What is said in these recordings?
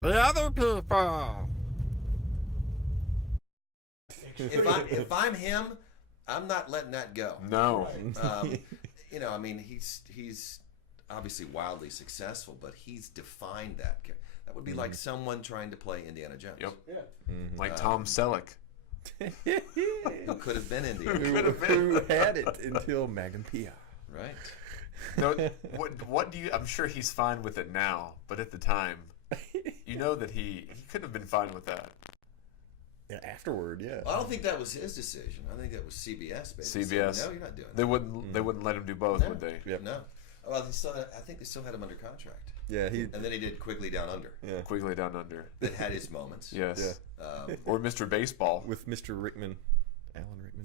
The other people. If I'm him, I'm not letting that go. No. I mean, he's obviously wildly successful, but he's defined that. That would be like someone trying to play Indiana Jones. Yep. Yeah. Like Tom Selleck. Who could have been Indiana who, Jones. who had it until Magnum PI. Right. No, what do you? I'm sure he's fine with it now, but at the time, you know that he couldn't have been fine with that. Yeah, afterward, yeah. Well, I don't think that was his decision. I think that was CBS. Basically. CBS. Saying, no, you're not doing They that. wouldn't let him do both, No. would they? Yep. No. Well, I think they still had him under contract. Yeah, And then he did Quigley Down Under. yeah. Quigley Down Under. That had his moments. Yes. Yeah. Or Mr. Baseball. With Mr. Rickman, Alan Rickman.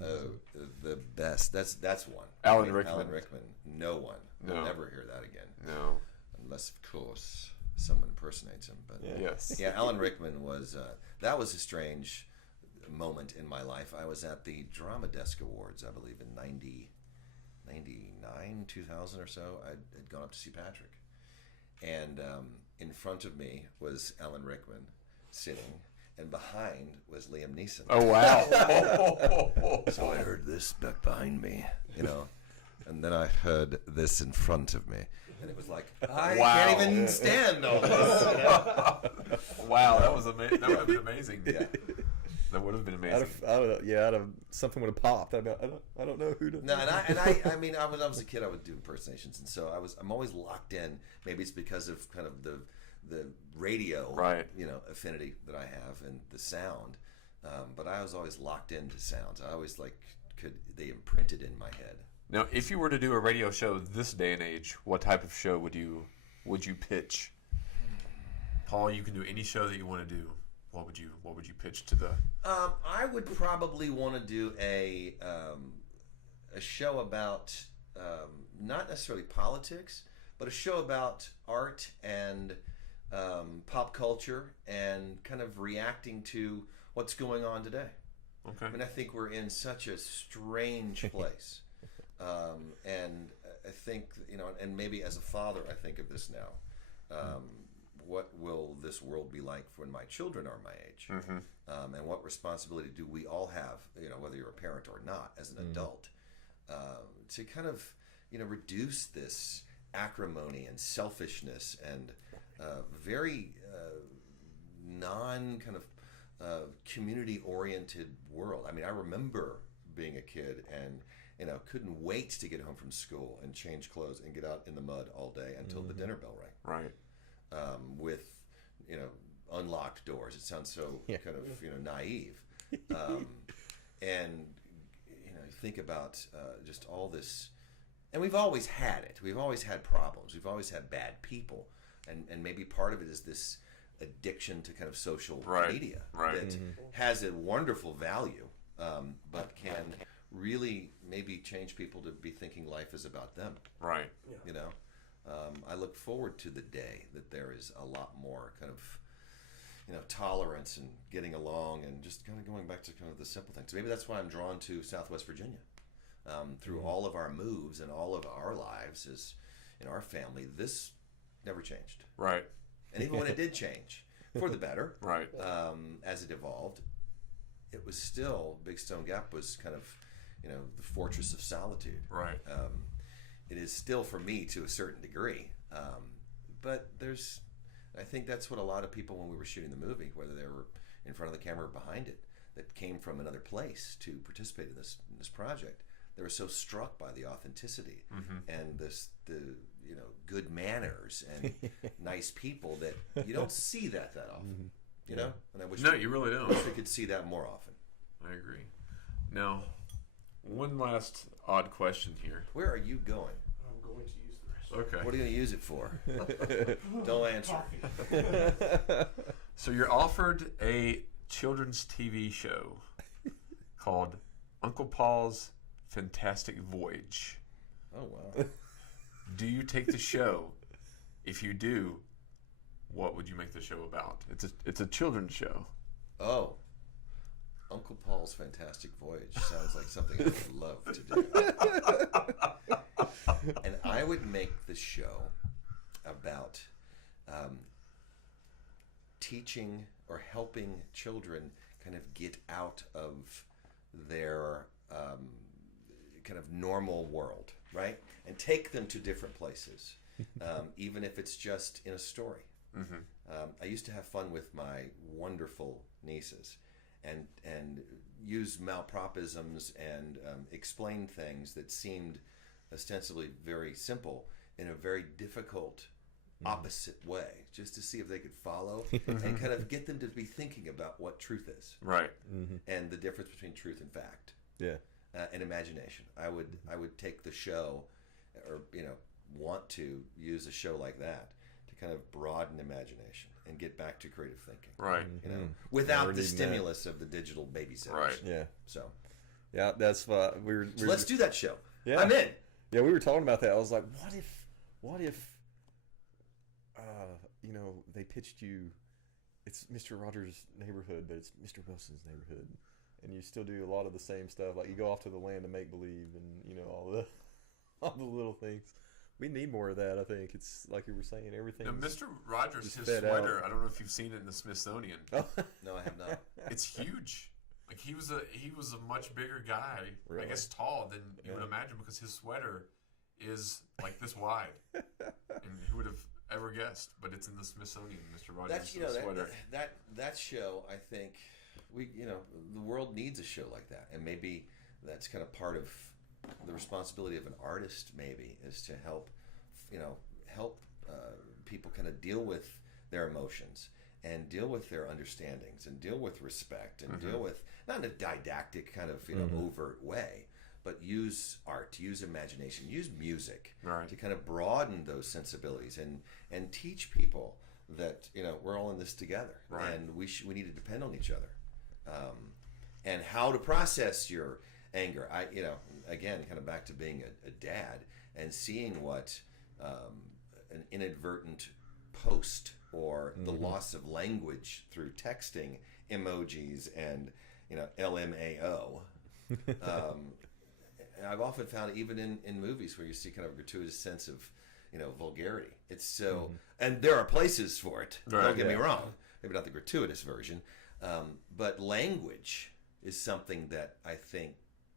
The best. That's one. Alan Rickman. Alan Rickman. No one. No. Will never hear that again. No. Unless, of course, someone impersonates him. But Yes. yeah, Alan Rickman was. That was a strange moment in my life. I was at the Drama Desk Awards, I believe, in 99, 2000 or so. I had gone up to see Patrick, and in front of me was Alan Rickman sitting, and behind was Liam Neeson. Oh wow. So I heard this back behind me, and then I heard this in front of me, and it was like I Wow. can't even stand all this. Wow, that was amazing. That would have been amazing. Yeah. That would have been amazing. Out of something would have popped. I don't know who to. No, I mean, I was a kid. I would do impersonations, and so I'm always locked in. Maybe it's because of kind of the radio, Right. affinity that I have and the sound. But I was always locked into sounds. I always they imprinted in my head. Now, if you were to do a radio show this day and age, what type of show would you pitch? Paul, you can do any show that you want to do. What would you pitch to the? I would probably want to do a show about not necessarily politics, but a show about art and pop culture and kind of reacting to what's going on today. Okay. I mean, I think we're in such a strange place, and I think and maybe as a father, I think of this now. What will this world be like when my children are my age? Mm-hmm. And what responsibility do we all have, whether you're a parent or not, as an adult, to kind of, reduce this acrimony and selfishness and very non kind of community-oriented world. I mean, I remember being a kid and couldn't wait to get home from school and change clothes and get out in the mud all day until the dinner bell rang. Right. With unlocked doors. It sounds so kind of naive, and you think about just all this, and we've always had it. We've always had problems. We've always had bad people, and maybe part of it is this addiction to kind of social media that has a wonderful value, but can really maybe change people to be thinking life is about them. Right. I look forward to the day that there is a lot more kind of, tolerance and getting along and just kind of going back to kind of the simple things. Maybe that's why I'm drawn to Southwest Virginia. Through all of our moves and all of our lives as in our family, this never changed. Right. And even when it did change for the better, Right. As it evolved, it was still, Big Stone Gap was kind of, the fortress of solitude. Right. It is still for me to a certain degree, but I think that's what a lot of people when we were shooting the movie, whether they were in front of the camera or behind it, that came from another place to participate in this project, they were so struck by the authenticity and the good manners and nice people that you don't see that often, And I wish No, you really don't. wish we could see that more often. I agree. Now, one last odd question here. Where are you going? I'm going to use the restroom. Okay. What are you going to use it for? Don't answer. Coffee. So you're offered a children's TV show called Uncle Paul's Fantastic Voyage. Oh, wow. Do you take the show? If you do, what would you make the show about? It's a children's show. Oh, Uncle Paul's Fantastic Voyage sounds like something I would love to do. And I would make the show about teaching or helping children kind of get out of their kind of normal world, right? And take them to different places, even if it's just in a story. I used to have fun with my wonderful nieces and use malapropisms and explain things that seemed ostensibly very simple in a very difficult opposite way, just to see if they could follow and kind of get them to be thinking about what truth is, Right. and the difference between truth and fact, Yeah. and imagination. I would take the show, or want to use a show like that to kind of broaden imagination and get back to creative thinking. Right. Without We're the needing that. stimulus of the digital babysitters. Right. Yeah. So Yeah. That's what we were. So let's do that show. Yeah. I'm in. Yeah, we were talking about that. I was like, what if, they pitched you, it's Mr. Rogers' neighborhood, but it's Mr. Wilson's neighborhood, and you still do a lot of the same stuff. Like you go off to the land of make believe, and all the little things. We need more of that. I think it's like you were saying, everything. Now, Mr. Rogers, just his fed sweater. out. I don't know if you've seen it in the Smithsonian. Oh, No, I have not. It's huge. Like he was a much bigger guy. Really? I guess tall than you would Yeah. imagine because his sweater is like this wide. And who would have ever guessed? But it's in the Smithsonian, Mr. Rogers' That's sweater. that show. I think the world needs a show like that, and maybe that's kind of part of the responsibility of an artist. Maybe is to help people kind of deal with their emotions and deal with their understandings and deal with respect and deal with not in a didactic kind of overt way, but use art, use imagination, use music Right. to kind of broaden those sensibilities and teach people that we're all in this together, Right. and we need to depend on each other, and how to process your anger. Again, kind of back to being a dad and seeing what an inadvertent post or the loss of language through texting emojis and LMAO. And I've often found even in movies where you see kind of a gratuitous sense of vulgarity. It's so, and there are places for it. Right. Don't get me Yeah. wrong. Maybe not the gratuitous version, but language is something that I think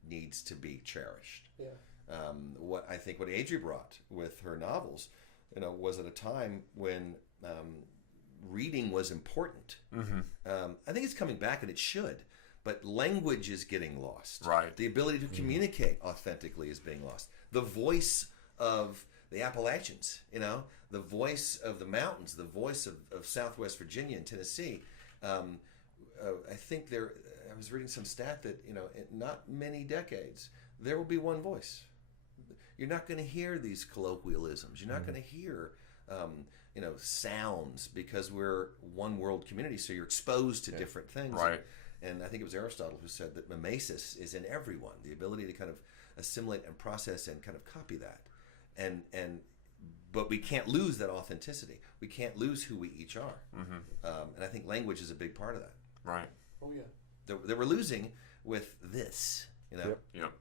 needs to be cherished. Yeah. What Adri brought with her novels, was at a time when reading was important. I think it's coming back, and it should. But language is getting lost. Right. The ability to communicate authentically is being lost. The voice of the Appalachians, the voice of the mountains, the voice of Southwest Virginia and Tennessee. I think I was reading some stat that, in not many decades, there will be one voice. You're not going to hear these colloquialisms. You're not going to hear, sounds, because we're one world community. So you're exposed to different things. Right. And I think it was Aristotle who said that mimesis is in everyone, the ability to kind of assimilate and process and kind of copy that. But we can't lose that authenticity. We can't lose who we each are. And I think language is a big part of that. Right. Oh yeah. That we're losing with this, Yep. Yep.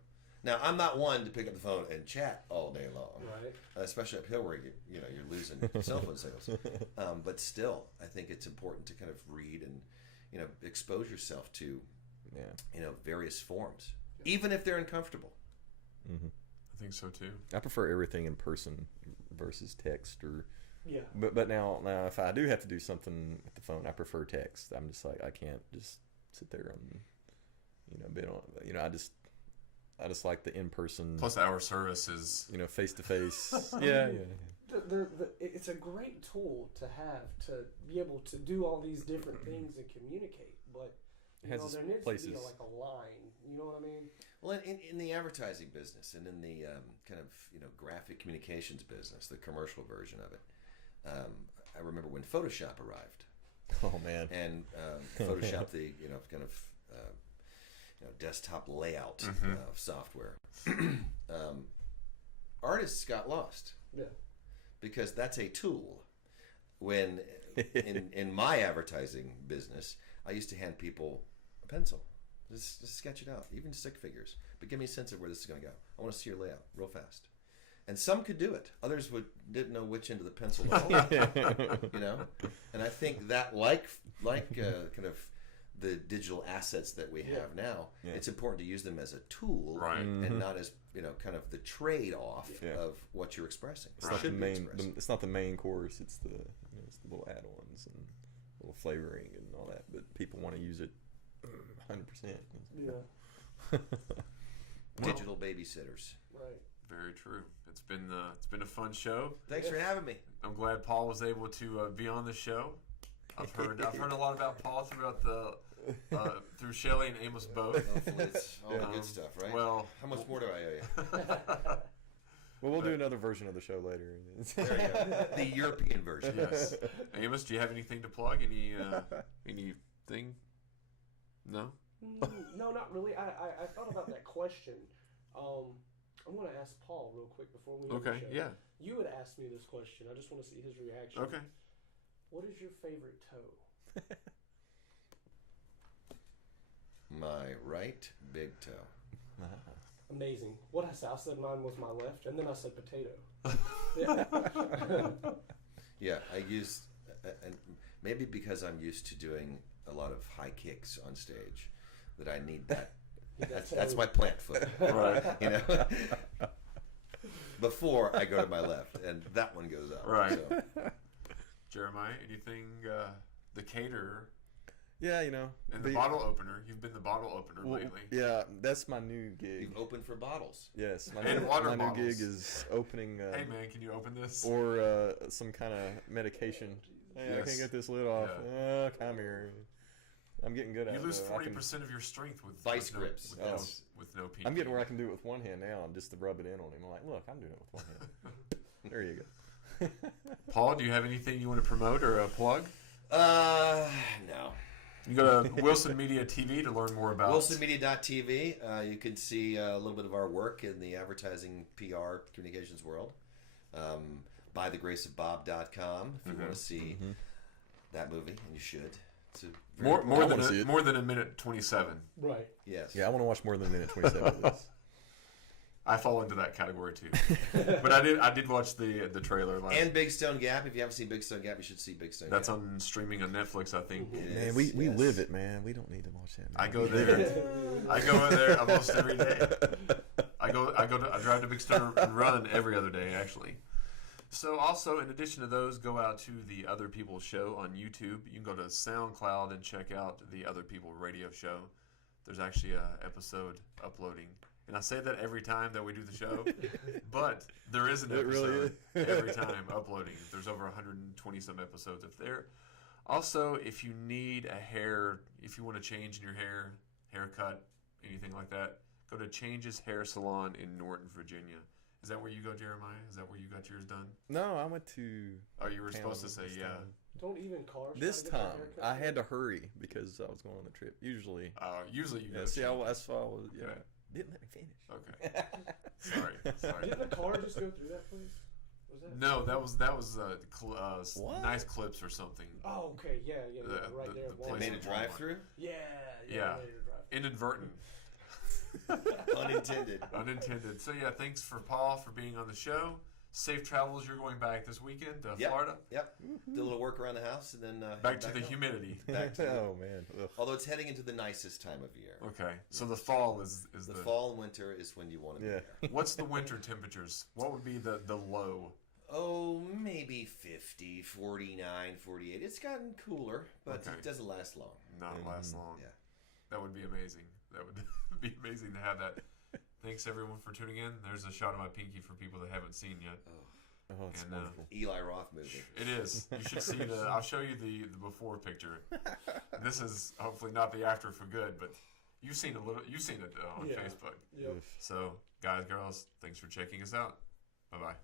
Now, I'm not one to pick up the phone and chat all day long, Right. especially up here where you're losing cell phone sales. But still, I think it's important to kind of read and expose yourself to various forms, even if they're uncomfortable. I think so too. I prefer everything in person versus text, Yeah. but now if I do have to do something with the phone, I prefer text. I'm just like, I can't just sit there and bit on. I just like the in person. Plus, our service is Face to face. Yeah. It's a great tool to have to be able to do all these different things and communicate, but It has its there needs to places. be like a line. You know what I mean? Well, in the advertising business and in the kind of graphic communications business, the commercial version of it, I remember when Photoshop arrived, Oh man. and Photoshop, the kind of desktop layout of software, artists got lost Yeah. because that's a tool. When in my advertising business, I used to hand people a pencil. Just sketch it out, even stick figures. But give me a sense of where this is going to go. I want to see your layout real fast. And some could do it. Others didn't know which end of the pencil to hold. You know, and I think that like kind of the digital assets that we have now, it's important to use them as a tool, Right. and not as kind of the trade-off of what you're expressing. It's not the main. It's not the main course. It's the it's the little add-ons and little flavoring and all that. But people want to use it 100%. Yeah. Digital babysitters. Right. Very true. It's been a fun show. Thanks for having me. I'm glad Paul was able to be on the show. I've heard a lot about Paul through Shelley and Amos both. Hopefully it's all the good stuff, right? Well, how much more do I owe you? Well, we'll do another version of the show later. There you go. The European version. Yes. Amos, do you have anything to plug? Anything? No. No, not really. I thought about that question. I'm going to ask Paul real quick before we end the Okay. show. Yeah. You had asked me this question. I just want to see his reaction. Okay. What is your favorite toe? My right big toe. Amazing. What I said? I said mine was my left, and then I said potato. Yeah, I used, and maybe because I'm used to doing a lot of high kicks on stage, that I need that. That's my plant foot, Right. You know. Before I go to my left, and that one goes up. Right. So. Jeremiah, anything? The caterer Yeah, and the bottle opener. You've been the bottle opener lately. Yeah, that's my new gig. You've opened for bottles. Yes, And water my new bottles. gig is opening. Hey man, can you open this? Or some kind of medication. Hey, I Yes. can't get this lid off. Come here. I'm getting good at it. You lose though. I can- 40% of your strength with Vice no, grips. With, no, Yes. with no pinky. I'm getting where I can do it with one hand now, and just to rub it in on him. I'm like, look, I'm doing it with one hand. There you go. Paul, do you have anything you want to promote or plug? No. You go to Wilson Media TV to learn more about WilsonMedia.tv. You can see a little bit of our work in the advertising, PR, communications world. ByTheGraceOfBob.com if you want to see that movie, and you should. It's a very more than a minute 27. Right. Yes. Yeah, I want to watch more than a minute 27 of this. I fall into that category too. But I did watch the trailer last. And Big Stone Gap. If you haven't seen Big Stone Gap, you should see Big Stone That's Gap. on streaming on Netflix, I think. It Man, is, we yes. live it, man. We don't need to watch that. Man. I go there. I go in there almost every day. I drive to Big Stone and run every other day actually. So also, in addition to those, go out to the Other People Show on YouTube. You can go to SoundCloud and check out the Other People Radio Show. There's actually an episode uploading. And I say that every time that we do the show, but there is an It really episode is. every time uploading. There's over 120 some episodes up there. Also, if you need if you want to change in your haircut, anything like that, go to Changes Hair Salon in Norton, Virginia. Is that where you go, Jeremiah? Is that where you got yours done? No, I went to. Oh, you were supposed to say this yeah. time. Don't even cars. This try to get time, their haircut I done? had to hurry because I was going on a trip. Usually, Usually you go. yeah. to See, that's why I was. Yeah, Okay. didn't let me finish. Okay. Sorry. Didn't the car just go through that place? Was that? No, that was What? Nice Clips or something. Oh, okay. Yeah. Right there. the at place They Walmart. made a drive-through? Yeah. Yeah. They made a drive. Inadvertent. Unintended. Unintended. So yeah, thanks for Paul for being on the show. Safe travels. You're going back this weekend to Yep. Florida. Yep. Do a little work around the house and then Back to the home. humidity. Back to the- Oh man. Ugh. Although it's heading into the nicest time of year. Okay. So the fall is The fall and winter is when you want to be Yeah. there. What's the winter temperatures? What would be the low? Oh, maybe 50, 49, 48. It's gotten cooler, but Okay. it doesn't last long. Not last long. Yeah. That would be amazing. That would be amazing to have that. Thanks everyone for tuning in. There's a shot of my pinky for people that haven't seen yet. Oh, it's And, wonderful. Eli Roth movie. It is. You should see I'll show you the before picture. This is hopefully not the after for good, but you've seen it on Yeah. Facebook. Yep. So guys, girls, thanks for checking us out. Bye bye.